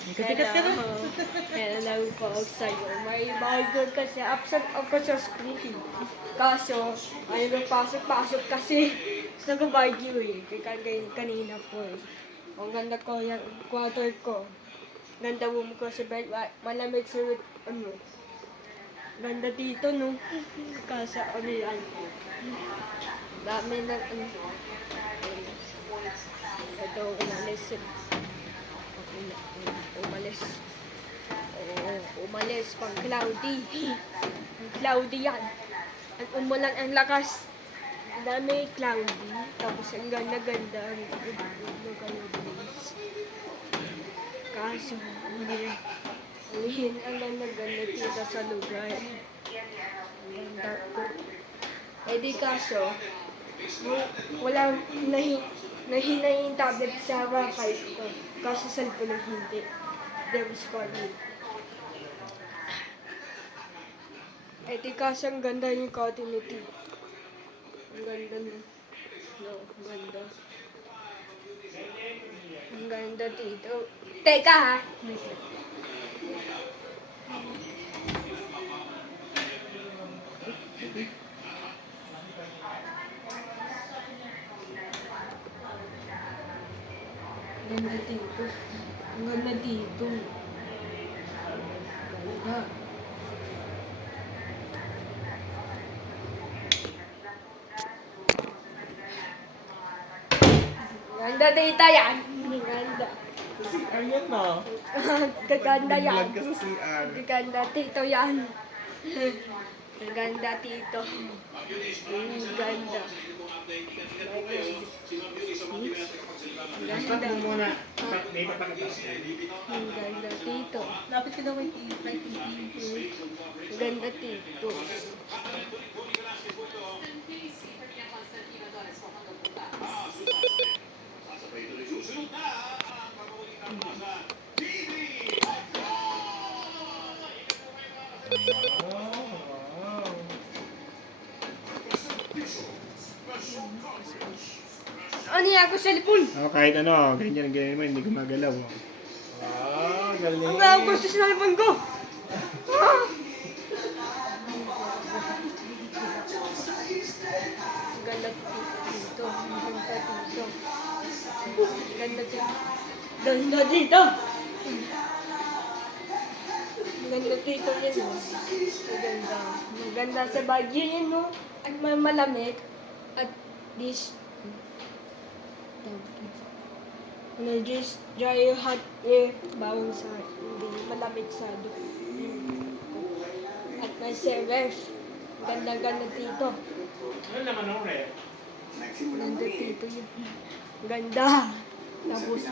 Tikat ka na. Hello po sa'yo. May bagay kasi absent ako sa screen. Kaso, ay pasok-pasok kasi sa nag-bagyo eh. Kaya kanina po eh. Ang ganda ko yung quarter ko. Ganda room ko sa bed. Malamig sa ano. Ganda dito no. Kasa ano yan. Dami na ano. Ito umalis. Umalis. Oo, umalis pang cloudy. Cloudy yan. At umulan ang lakas. Ang dami cloudy. Tapos ang ganda-ganda. Ang ganda-ganda. Kaso, hindi ang ganda-ganda dito sa lugar. Ang ganda ko. Eh di kaso, walang nahina yung tablet sa wifi ko. Kaso cellphone ang hindi. There was calling. Eh di kaso ang ganda yung continuity. Ang ganda no. No, ang ganda. Ang ganda dito. Teka ha. Ang ganda dito. Ang ganda dito. Ganda. Ganda dito yan. Ganda. CR yan na. Gaganda yan. Nag-vlog ka sa CR. Ganda dito yan. Ganda dito. Ganda. Start mo muna. Dito pa kita. Ang ganda dito. Lapit ka daw kay TV. Ang ganda dito. Ano yan ako cellphone? Kahit ano, ganyan mo, hindi gumagalaw. Galing. Ang gawin ko sa cellphone ko. Ah! Ang ganda dito. Ang ganda dito. Ang ganda dito. Ganda dito. Ang ganda dito yan. Oh. Ang ganda. Ang ganda sa Baguio yan. No? At may malamig. At this just dry hot air bawang sa hindi malamig sa doon. At may ref. Ganda-ganda dito. Ano naman ang ref? Ganda dito yun. Ganda. Tapos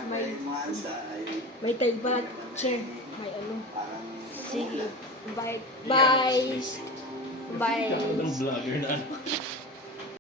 may tagbat, chair, may ano. Sige. Bye. Bye. Bye. Vlogger na.